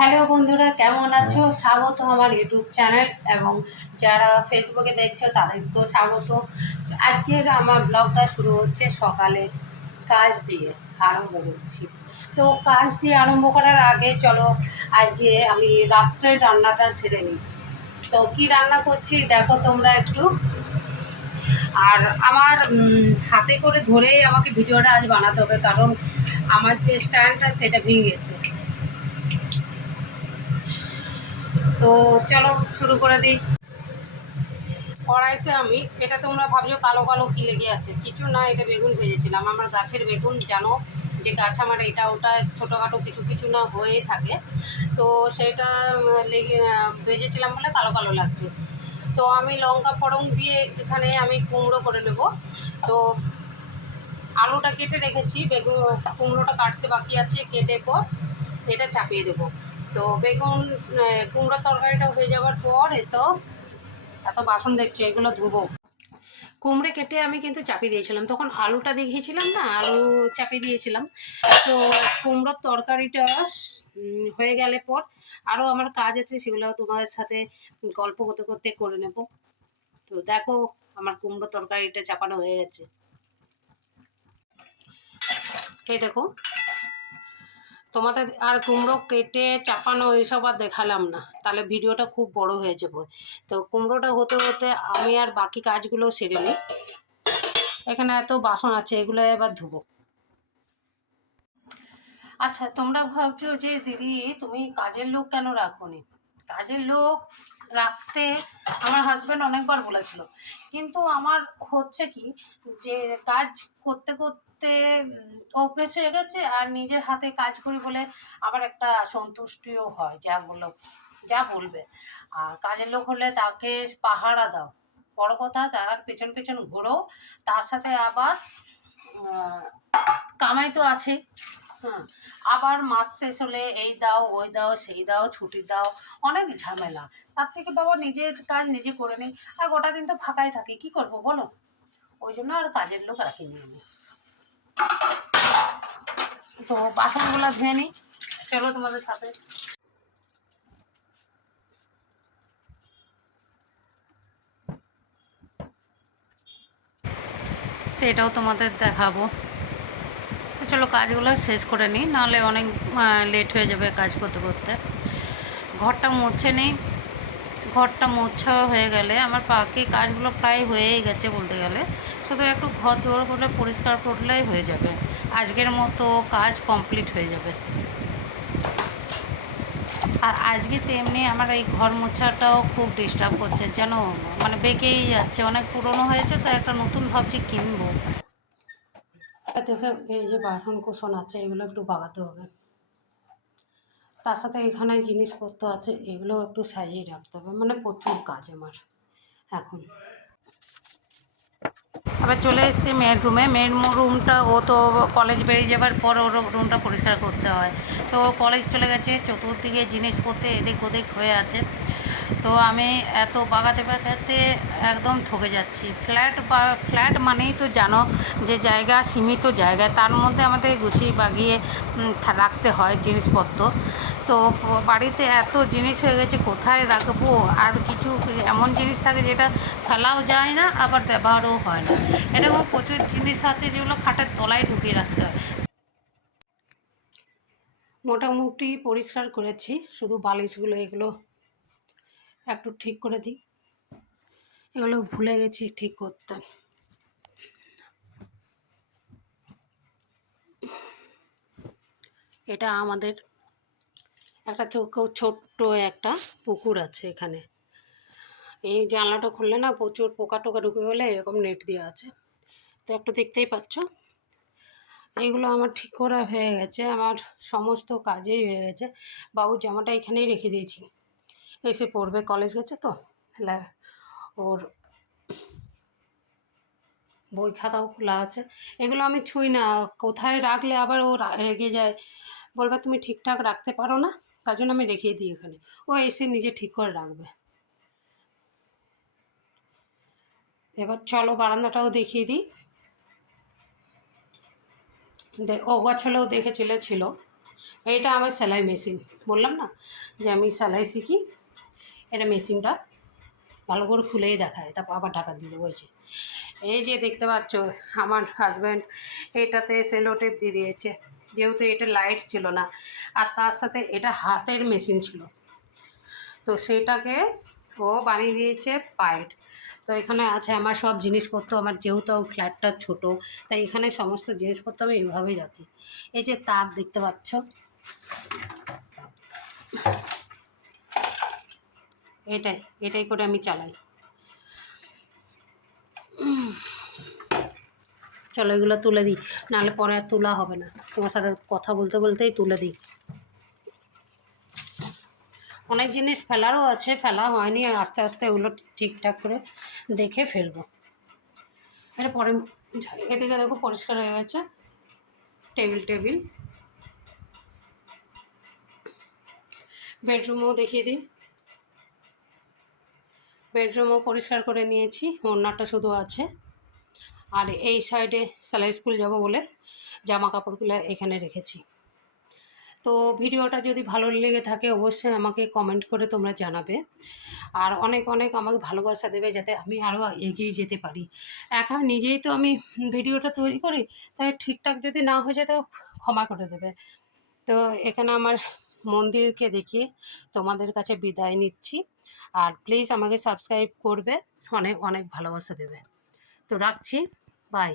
Hello বন্ধুরা, কেমন আছো? স্বাগত আমার ইউটিউব চ্যানেল এবং যারা ফেসবুকে দেখছ তাদেরকেও স্বাগত। আজকের আমার ব্লগটা শুরু হচ্ছে সকালের কাজ দিয়ে আরম্ভ করছি। তো কাজ দিয়ে আরম্ভ করার আগে চলো, আজকে আমি রাত্রের রান্নাটা সেরে নিই। তো কি রান্না করছি দেখো তোমরা একটু। আর আমার হাতে করে ধরেই আমাকে ভিডিওটা আজ বানাতে হবে, কারণ আমার যে স্ট্যান্ডটা সেটা ভেঙে গেছে। তো চলো শুরু করে দিই। কড়াইতে আমি, এটা তোমরা ভাবছ কালো কালো কি লেগে আছে? কিছু না, এটা বেগুন ভেজেছিলাম। আমার গাছের বেগুন, জানো যে গাছ আমার এটা ওটা ছোটোখাটো কিছু কিছু না হয়ে থাকে। তো সেটা লেগে, ভেজেছিলাম বলে কালো কালো লাগছে। তো আমি লঙ্কা ফড়ং দিয়ে এখানে আমি কুমড়ো করে নেব। তো আলুটা কেটে রেখেছি, বেগুন কুমড়োটা কাটতে বাকি আছে, কেটে পর এটা চাপিয়ে দেবো। তো বেগুন কুমড়োর তরকারিটা হয়ে যাওয়ার পর এ তো এত বাসন দেখছি, এগুলো ধুবো। কুমড়ে কেটে আমি কিন্তু চাপিয়ে দিয়েছিলাম। তখন আলুটা দেখিয়েছিলাম না, আলু চাপিয়ে দিয়েছিলাম। তো কুমড়োর তরকারিটা হয়ে গেলে পর আরও আমার কাজ আছে, সেগুলো তোমাদের সাথে গল্প করতে করতে করে নেব। তো দেখো, আমার কুমড়ো তরকারিটা চাপানো হয়ে গেছে। এই দেখো তোমাদের আর কুমড়ো কেটে চাপানো এইসব আর দেখালাম না। তাহলে ভিডিওটা খুব বড় হয়ে যাবে। তো কুমড়োটা হতে হতে আমি আর বাকি কাজগুলো সেরে নিই। এখানে এত বাসন আছে, এগুলো এবার ধুবো। আচ্ছা তোমরা ভাবছ যে দিদি, তুমি কাজের লোক কেন রাখো কাজের লোক রাখতে আমার হাজব্যান্ড অনেকবার বলেছিল। কিন্তু আমার হচ্ছে কি যে কাজ করতে করতে অভ্যেস হয়ে গেছে আর নিজের হাতে কাজ করি বলে আমার একটা সন্তুষ্টিও হয়, যা বলল, যা বলবে। আর কাজের লোক হলে তাকে পাহারা দাও। বড় কথা, তার পেছন পেছন ঘোরো, তার সাথে আবার কামাই তো আছে। আবার মাস শেষ হলে এই দাও, ওই দাও, সেই দাও ছুটি দাও, অনেক ঝামেলা। তার থেকে বাবা নিজের কাজ নিজে করে নিই। আর গোটা দিন তো ফাঁকাই থাকি, কি করব বলো? ওই জন্য আর কাজের লোক রাখিনি আমি। তো বাসনগুলো ধুয়ে নিই চলো তোমাদের সাথে। সেটাও তোমাদের দেখাবো। চলো কাজগুলো শেষ করে নিই, নাহলে অনেক লেট হয়ে যাবে কাজ করতে করতে। ঘরটা মুছে নিই। ঘরটা মোছা হয়ে গেলে আমার বাকি কাজগুলো প্রায় হয়েই গেছে বলতে গেলে। শুধু একটু ঘর করলে পরিষ্কার করলেই হয়ে যাবে। আজকের মতো কাজ কমপ্লিট হয়ে যাবে। আর আজকে তেমনি আমার এই ঘর মোছাটাও খুব ডিস্টার্ব করছে যেন মানে বেঁকেই যাচ্ছে। অনেক পুরনো হয়েছে, তো একটা নতুন ভাবছি কিনবো। দেখে এই যে বাসন কুসন আছে, এগুলো একটু বাগাতে হবে। তার সাথে এখানে জিনিসপত্র আছে, এগুলো একটু সাজিয়ে রাখতে হবে মানে প্রচুর কাজ আমার, এখন। আবার চলে এসেছি মেয়ের রুমে মেয়ের রুমটা ও তো কলেজ বেরিয়ে যাবার পর ওর রুমটা পরিষ্কার করতে হয়। তো কলেজ চলে গেছে, চতুর্দিকে জিনিসপত্র এদিক ওদিক হয়ে আছে। তো আমি এত বাগাতে বাগাতে একদম থকে যাচ্ছি। ফ্ল্যাট বা, ফ্ল্যাট মানেই তো জানো যে জায়গা, সীমিত জায়গা। তার মধ্যে আমাদের গুছিয়ে বাগিয়ে রাখতে হয় জিনিসপত্র। তো বাড়িতে এত জিনিস হয়ে গেছে, কোথায় রাখব? আর কিছু এমন জিনিস থাকে যেটা ফেলাও যায় না, আবার ব্যবহারও হয় না। এরকম প্রচুর জিনিস আছে যেগুলো খাটের তলায় ঢুকিয়ে রাখতে হয়। মোটামুটি পরিষ্কার করেছি, শুধু বালিশগুলো এগুলো একটু ঠিক করে দিই। এগুলো ভুলে গেছি ঠিক করতে। এটা আমাদের একটা তো ছোট্ট একটা পুকুর আছে এখানে। এই জানলাটা খুললে না প্রচুর পোকা টোকা ঢুকে বলে এরকম নেট দেওয়া আছে। তো একটু দেখতেই পাচ্ছ। এইগুলো আমার ঠিক করা হয়ে গেছে, আমার সমস্ত কাজেই হয়ে গেছে। বাবুর জামাটা এখানেই রেখে দিয়েছি। এসে পড়বে কলেজ গেছে তো? ল্যা- ওর বই খাতাও খোলা আছে। এগুলো আমি ছুঁই না, কোথায় রাখলে আবার ও রেগে যায়? বলবে, তুমি ঠিকঠাক রাখতে পারো না? তার জন্য আমি রেখে দিই এখানে। ও এসে নিজে ঠিক করে রাখবে। এবার চলো বারান্দাটাও দেখিয়ে দিই। ও গাছালেও দেখেছিলে ছিল। এইটা আমার সেলাই মেশিন। বললাম না যে আমি সেলাই শিখি। এটা মেশিনটা, ভালো করে খুলেই দেখায়, তারপর আবার ঢাকা দিয়ে দেবো এই যে দেখতে পাচ্ছ, আমার হাজব্যান্ড এটাতে সেলো টেপ দিয়ে দিয়েছে, যেহেতু এটা লাইট ছিল না, আর তার সাথে এটা হাতের মেশিন ছিল। তো সেটাকে ও বানিয়ে দিয়েছে পায়েট তো এখানে আছে আমার সব জিনিসপত্র, আমার যেহেতু ফ্ল্যাটটা ছোট, তাই এখানে সমস্ত জিনিসপত্র আমি এইভাবেই রাখি। এই যে তার দেখতে পাচ্ছ। এটাই এটাই করে আমি চালাই। চলো এগুলো তুলে দিই, নাহলে পরে আর তোলা হবে না। তোমার সাথে কথা বলতে বলতেই তুলে দিই। অনেক জিনিস ফেলারও আছে, ফেলা হয়নি, আস্তে আস্তে ওগুলো ঠিকঠাক করে দেখে ফেলব। এটা পরে এদিকে দেখো পরিষ্কার হয়ে গেছে, টেবিল টেবিল। বেডরুমও দেখিয়ে দিই। বেডরুমও পরিষ্কার করে নিয়েছি, ওড়নাটা শুধু আছে। আর এই সাইডে সেলাই স্কুল যাব বলে জামা কাপড়গুলো এখানে রেখেছি। তো ভিডিওটা যদি ভালো লেগে থাকে অবশ্যই আমাকে কমেন্ট করে তোমরা জানাবে। আর অনেক অনেক আমাকে ভালোবাসা দেবে যাতে আমি আরও এগিয়ে যেতে পারি। একা নিজেই তো আমি ভিডিওটা তৈরি করি, তাই ঠিকঠাক যদি না হয়ে যায় তো ক্ষমা করে দেবে। তো এখানে আমার মন্দিরকে দেখিয়ে তোমাদের কাছে বিদায় নিচ্ছি। আর প্লিজ আমাকে সাবস্ক্রাইব করবে, অনেক অনেক ভালোবাসা দেবে। তো রাখছি বাই